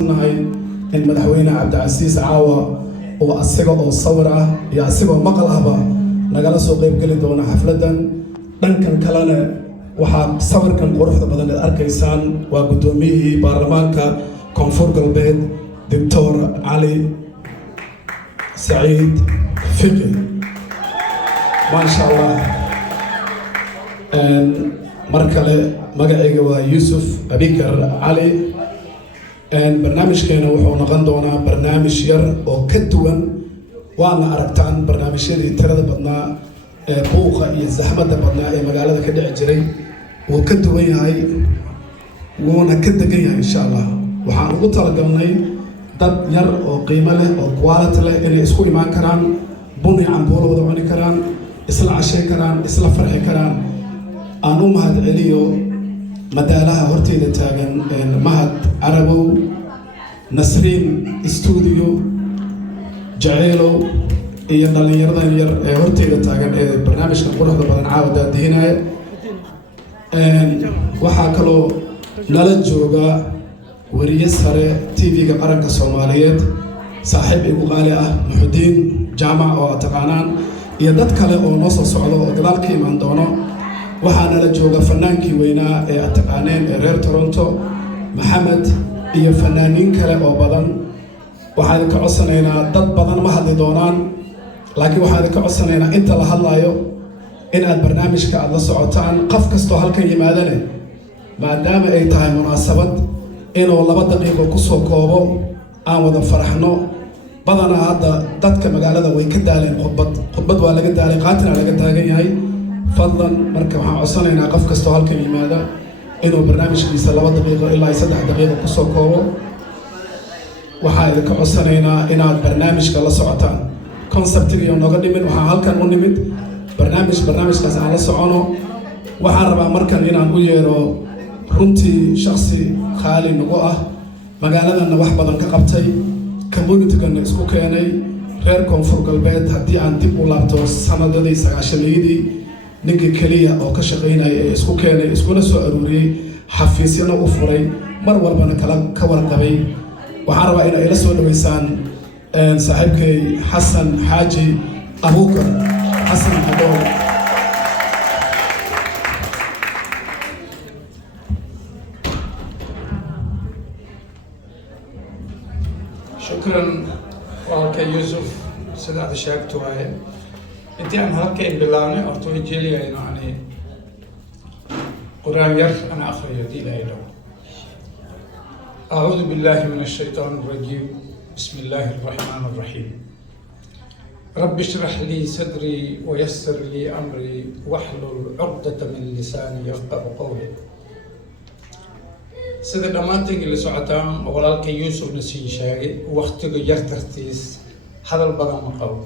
in madaxweyne Cabdicasiis Caawa oo asiga oo sawir ah iyo asiga oo maqal ahba nagala soo qayb gali doona xafladan dhankan kalena waxa sawirkan quruxda badan ee arkaysaan waa gudoomiyihii baarlamaanka Koonfur Galbeed Dr. Ali Said Fiqi ma sha Allah markale magacayga waa Yusuf Abikar Ali barnaamijkeena wuxuu noqon doonaa barnaamij yar oo ka duwan waana aragtaan barnaamijyadii tirada badnaa ee buuqa iyo zaxmadda badnaa ee magaalada ka dhici jiray wuu ka duwan yahay wuuna ka degan yahay insha Allah waxaan ugu talagalnay dad yar oo qiimo leh oo quality leh inay isku imaan karaan buni cambuulo wada cuni karaan isla cashay karaan isla farxi karaan aan u mahad celiyo madaalaha horteyda taagan mahad Arabow Nasrin Studio Jacaylo iyo dhalinyaradan yar ee horteyda taagan ee barnaamijka quruxda badan caawada diinaya waxa kaloo nala jooga wariye sare TV-ga qaranka Soomaaliyeed saaxiib igu qaali ah Muxudiin Jaamac oo taqaanaan iyo dad kale oo noo soo socdo oo gadaal ka iman doono waxaana la jooga fanaankii weynaa ee taqaaneen ee reer Toronto Maxamed iyo fanaaniin kale oo badan waxaan ka codsanaynaa dad badan ma hadli doonaan laakiin waxaan ka codsanaynaa inta la hadlayo in aad barnaamijka aad la socotaan qof kasto halkan yimaadane maadaama ay tahay munaasabad inuu 2 daqiiqo ku soo koobo aan wada faraxno badana hadda dadka magaalada way ka daaleen khudbad waa laga daalay qaatina laga taagan yahay fadlan marka waxaan codsanaynaa qof kasto halkan yimaada inuu barnaamijkiisa 2 daqiiqo ilaa 3 daqiiqo ku soo koobo waxaan ka codsanaynaa inaad barnaamijka la socotaan conceptiga nooga dhimin waxaan halkan u nimid barnaamijkaas aan la socono waxaan rabaa markan inaan u yeero runtii shakhsi qaali nagu ah magaaladana wax badan ka qabtay community-gana isku keenay reer Koonfur Galbeed haddii aan dib u laabto sanadadii 90-meeyadii ninkii kaliya oo ka shaqeynaya ee isku keenay iskuna soo aruuriyay xafiisyada u furay mar walbana kala ka warqabay waxaan rabaa in ay la soo dhaweysaan saaxiibkay Xasan Xaaji Abuukar Xasan Xadow شكرا وك يوسف سيدات شاكتو هاي انت عم هلكي بلاني ارتو جيلي يعني قرآن يرف انا اخرج دي لايلو اعوذ بالله من الشيطان الرجيم بسم الله الرحمن الرحيم رب اشرح لي صدري ويسر لي امري واحلل عقدة من لساني يفقه قولي sida dhamaantiin la socotaan walaalkay Yusuf nasiin sheegay waqtiga yar tartiis hadal badan ma qabo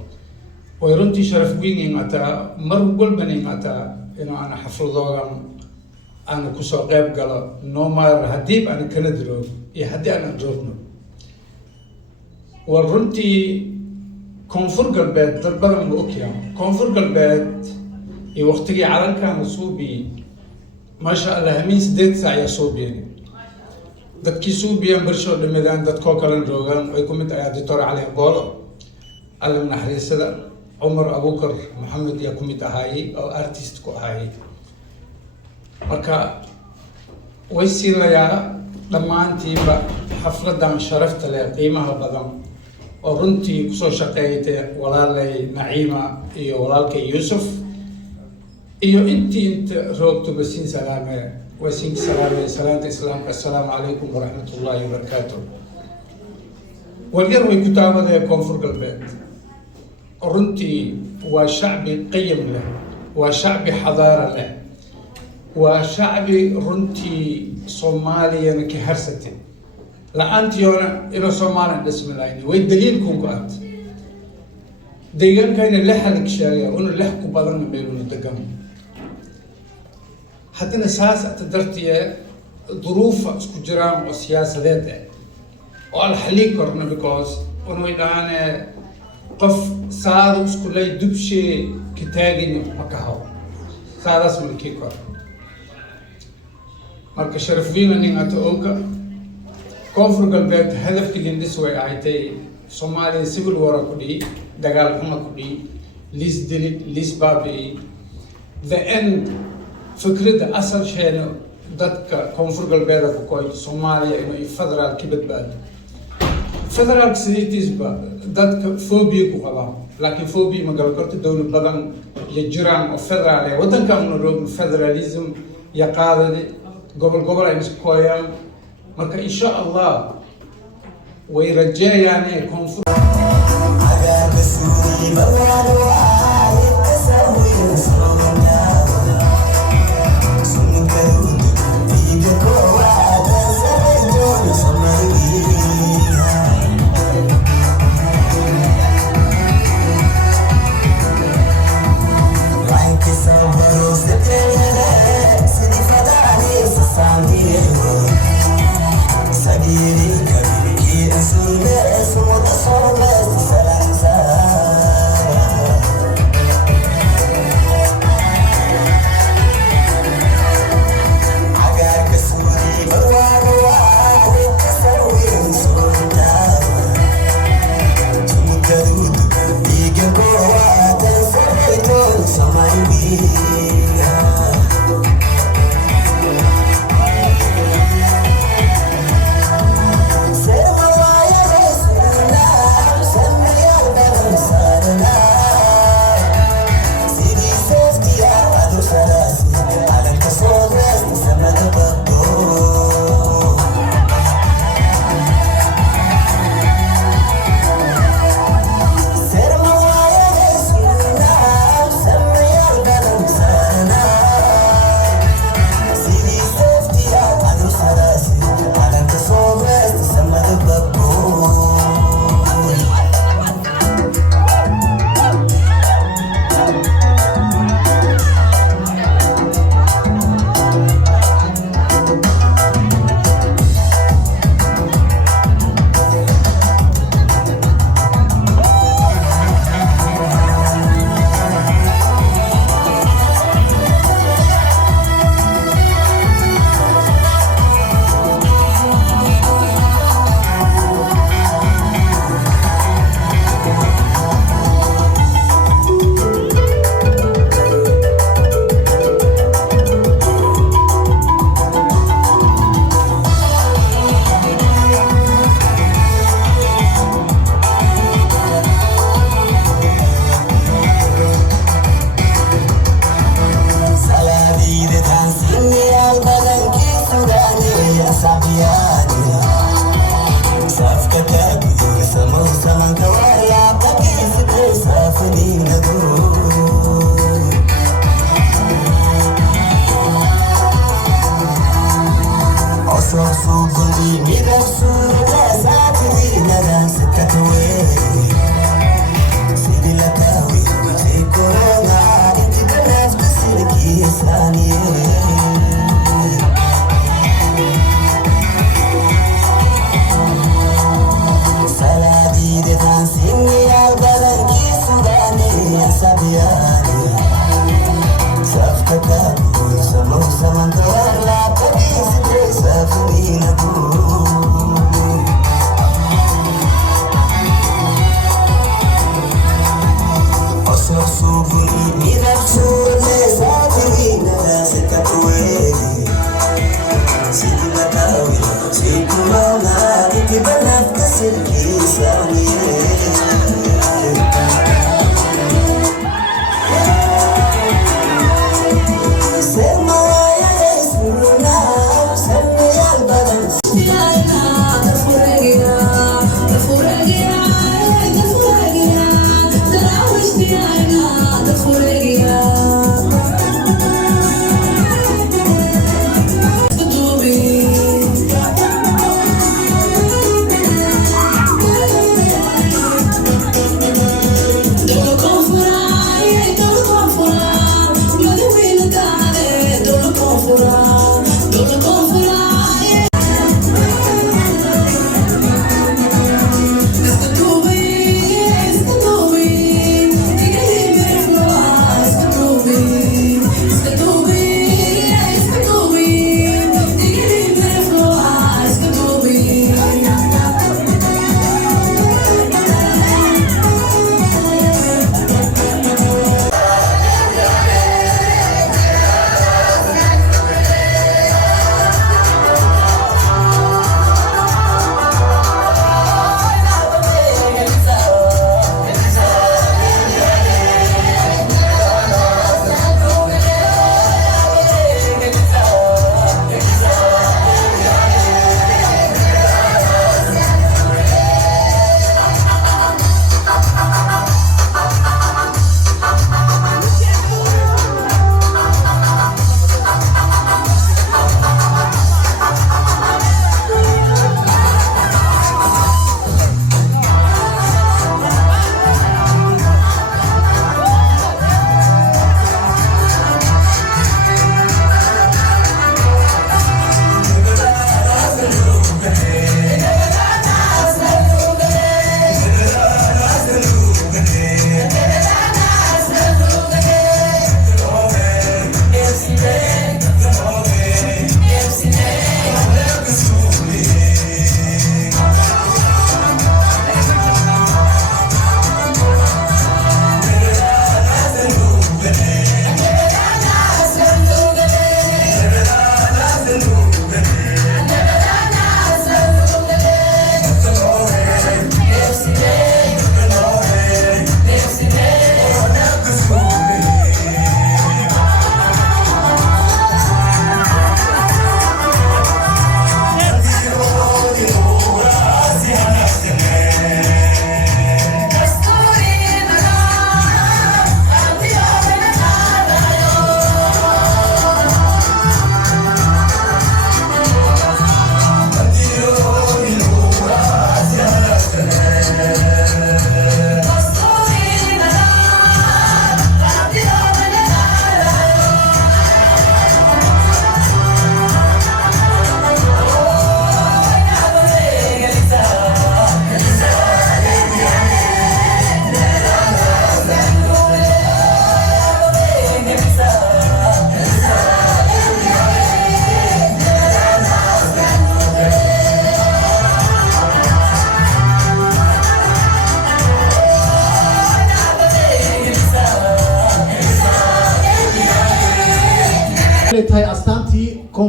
way runtii sharaf weyn in ata mar walba in ata inuu ana xafladoodan ana ku soo qayb galo noomar hadii aan kala diro iyo hadii aan joogno war runtii Koonfur Galbeed dad badan ma ogyahay Koonfur Galbeed iyo waqtigii calankan suubi ma sha Allah min 8 saac suubiyen dadkii suubiyan barsho dhameedaan dadkoo kale joogaan ay ku mid ah Dr. Ali Boolo alla naxariisada Umar Abuukar Maxamed yaa ku mid ahaayay oo artist ku ahaayay marka way siinayaa dhammaantiiba xafladan sharafta leh qiimaha badan oo runtii ku soo shaqeeyay walaalay Naciima iyo walaalkay Yusuf iyo intii roogto basiin salaame وسين سلام الإسلام السلام عليكم ورحمة الله وبركاته. واليوم كتابة كونفور قلبات. رنتي وشعب قيم له وشعب حضارة له وشعب رنتي صوماليا كهرستي. لا أنت يونا إلى صوماليا بسم الله والدليل كونكات. ديجان كاين اللحن كشاية ون اللحن كبارن بينو الدقم. حتى أساس تدرتي ظروف سكجرام وسياسة ذاته والحليق كرنا because ونويدان قف صار سكولي دبشي كتاجين مكهو صار اسم الكيكر مركز شرفين إني أتوقع koonfur galbeed hadafkii lindhis way ahaatay soomaaliya civil war ku dhihi dagaal xuma ku dhihi liis dilid liis baabi'i the end fikradda asal sheena dadka koonfur galbeeda ku koyto soomaaliya inuu federaal ka badbaado federaalka sidiitiisba dadka phobia ku qabaa laakiin phobia ma gala karto dowlad badan iyo jiraan oo federaal ee waddankan una roogno federalism iyo qaadadi gobol ay isku kooyaan marka insha allah way rajeeyaan ee koonfur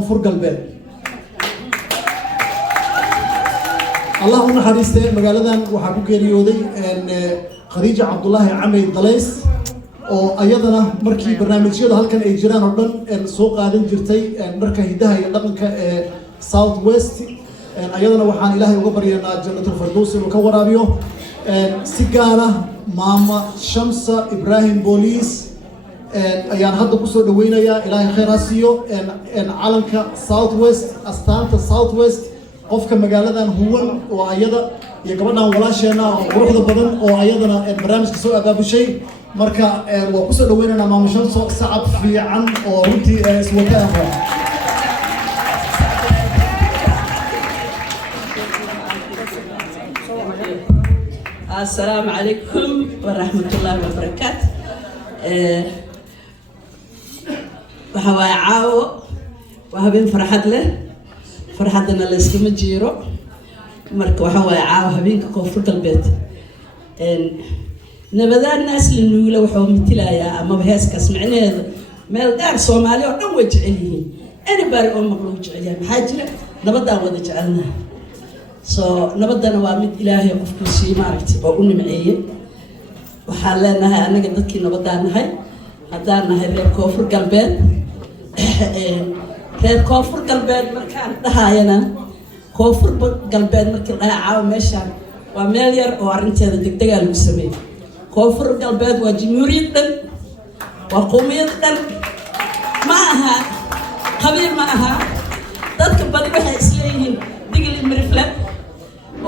koonfur galbeed. allah u naxariistay magaaladan waxaa ku geeriyooday khadiija cabdulaahi camey dalays oo ayadana markii barnaamijyada halkan ay jiraan oo dhan soo qaadan jirtay dharka hidaha iyo dhaqanka ee south west. ayadana waxaan ilaahay uga baryaynaa jannatul firdaws inuu ka waraabiyo. si gaara maama shamsa ibrahim booliis ayaan hadda kusoo dhaweynayaa, ilaahay khayr ha siiyo. calanka south west, astaanta south west, qofka magaaladan huwan oo ayada iyo gabadhan walaasheena oo quruxda badan oo ayadana barnaamijka soo abaabushay. marka waa kusoo dhaweynaynaa maama shamso, sacab fiican oo runtii iswata ah. السلام عليكم ورحمة الله وبركاته. وحواي عاو وهبين فرحت له فرحتنا اللي اسكما جيرو مرك وحواي عاو هبين كوفر البيت. نبذا الناس اللي نقول وحوم تلايا أما بهاس كسمعنا مال دار صومالي ودم وجعليه أنا بارك مقلوب وجعليه محاجرة نبذا وده جعلنا. nabadana waa mid ilaahay qofkiisii maaragtay oo u nimceeyay. waxaan leenahay anaga dadkii nabadaan nahay haddaan nahay reer koonfur galbeed. reer koonfur galbeed markaan dhahayana koonfur galbeed markii la caawo meeshaan waa meel yar oo arrinteeda degdegaa lagu sameeyey. koonfur galbeed waa jamhuuriyad dhan, waa qowmiyad dhan, ma aha qabiil, ma aha dadka badi waxay isleeyihiin digli mirifle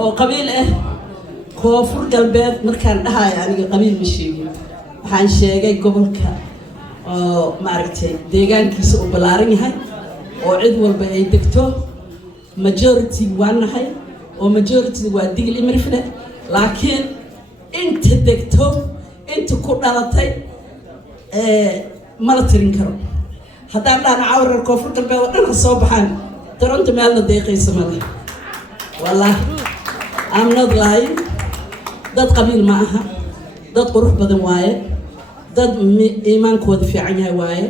oo qabiil ah. koonfur galbeed markaan dhahayo aniga qabiil ma sheegin, waxaan sheegay gobolka oo maaragtay deegaankiisa uu ballaaran yahay oo cid walba ay degto. majority waa nahay oo majority waa digli mirifle, laakiin inta degto inta ku dhalatay mala tirin karo. haddaan dhahno cawrar koonfur galbeed oo dhan ka soo baxaan toronto meelna deeqaysa male. wallaahi I'm not lying. dad qabiil ma aha, dad qurux badan waaye, dad iimaankooda fiican yahay waaye,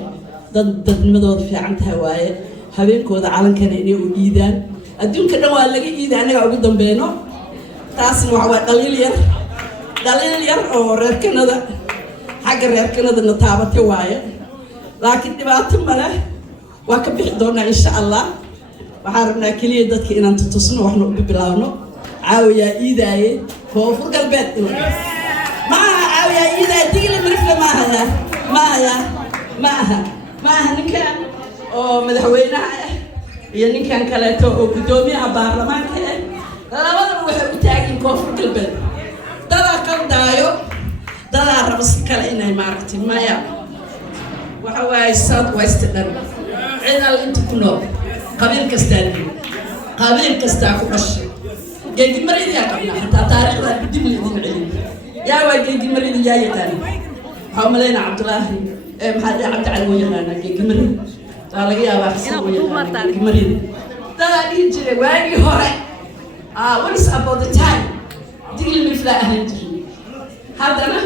dad dadnimadooda fiican tahay waaye, habeenkooda calankana inay u iidaan. adduunka dhan waa laga iiday, anaga ugu dambeyno. taasna waxa waa dhaliil yar oo reer Kanada xagga reer Kanadana taabatay waaye, laakiin dhibaato male, waa ka bixi doonaa insha allah. waxaan rabnaa keliya dadka inaan tutusno waxna u bilaawno. caawiyaa iidaaye koonfur galbeed maaha, caawiyaa iidaaye digli mirifle maaha ninkan oo madaxweynaha ah iyo ninkan kaleeto oo guddoomiyaha baarlamaanka ah, labadaba waxay u taagin koonfur galbeed. dadaa qaldaayo, dadaa raba si kale inay maaragtay maya. waxa waaye south west dhan cid al inta ku nool qabiil kastaa ku dhashay. geedi maridi yaa qabnaa xataa taariikhda dib lidin celin. yaa waa geedi maridi yaa yaqaana. waxaa umaleynaa cabdulaahi maxaa dhihi cabdi cali wuu yaqaanaa geedi maridi. waa laga yaabaa xasan wuu yaqaanaa geedi maridi. dadaa dhihi jiray waagii hore once about the time digli mirifle ahaan jirin. haddana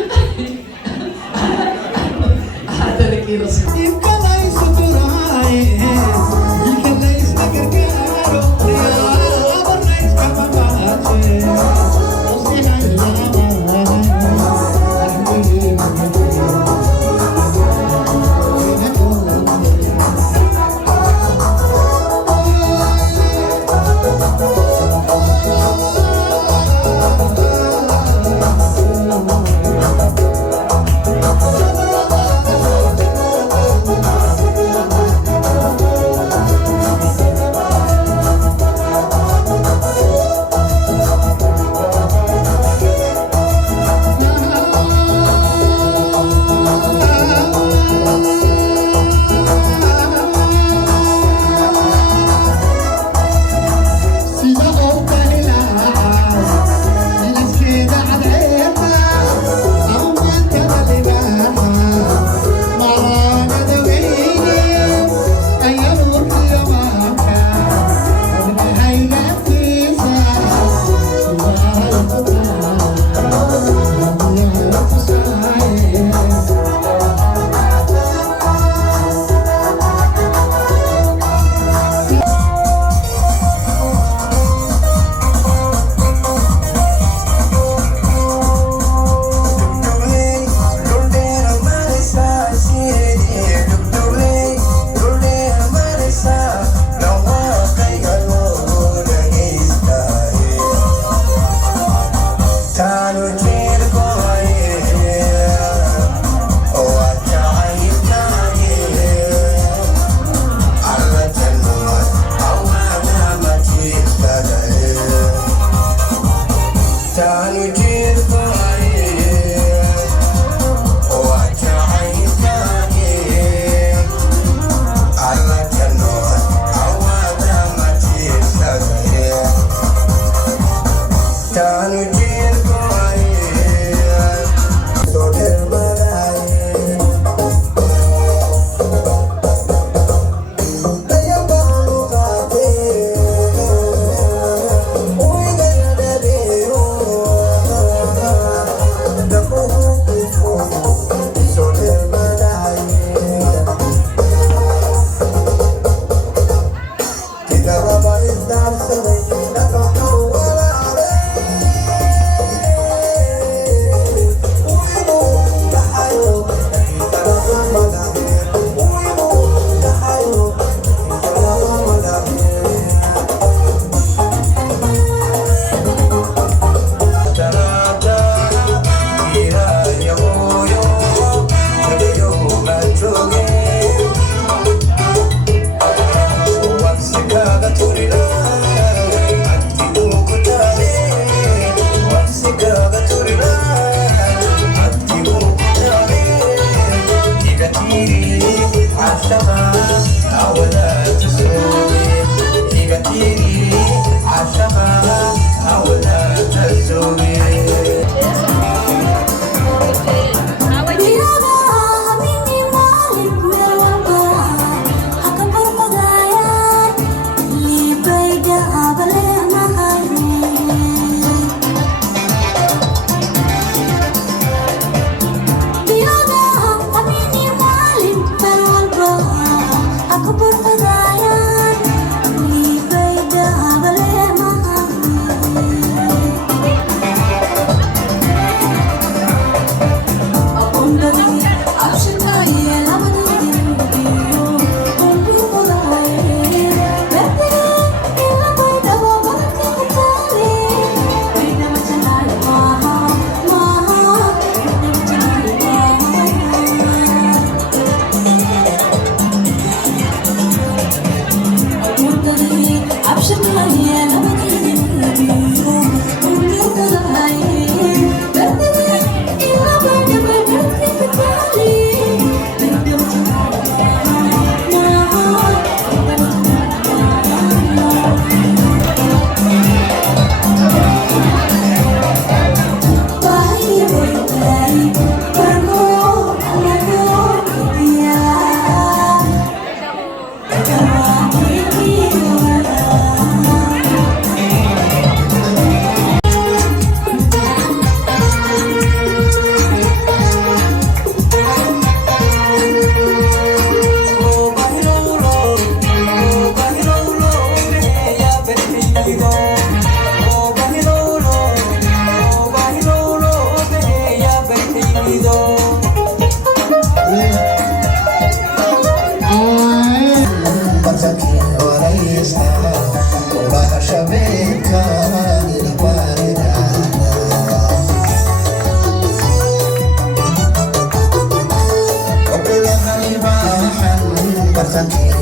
Thank you.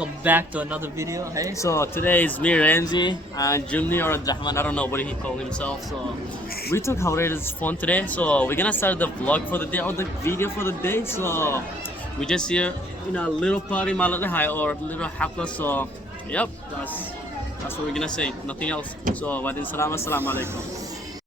welcome back to another video. Hey, so today is me, Ramsey, and Jimmy or Rahman, I don't know what he called himself. So we took Hawreda's phone today, so we're gonna start the vlog for the day or the video for the day. So we just here in a little party, Malad or little hapla. So yep, that's what we're gonna say. Nothing else. So wadin salam, assalamu alaikum.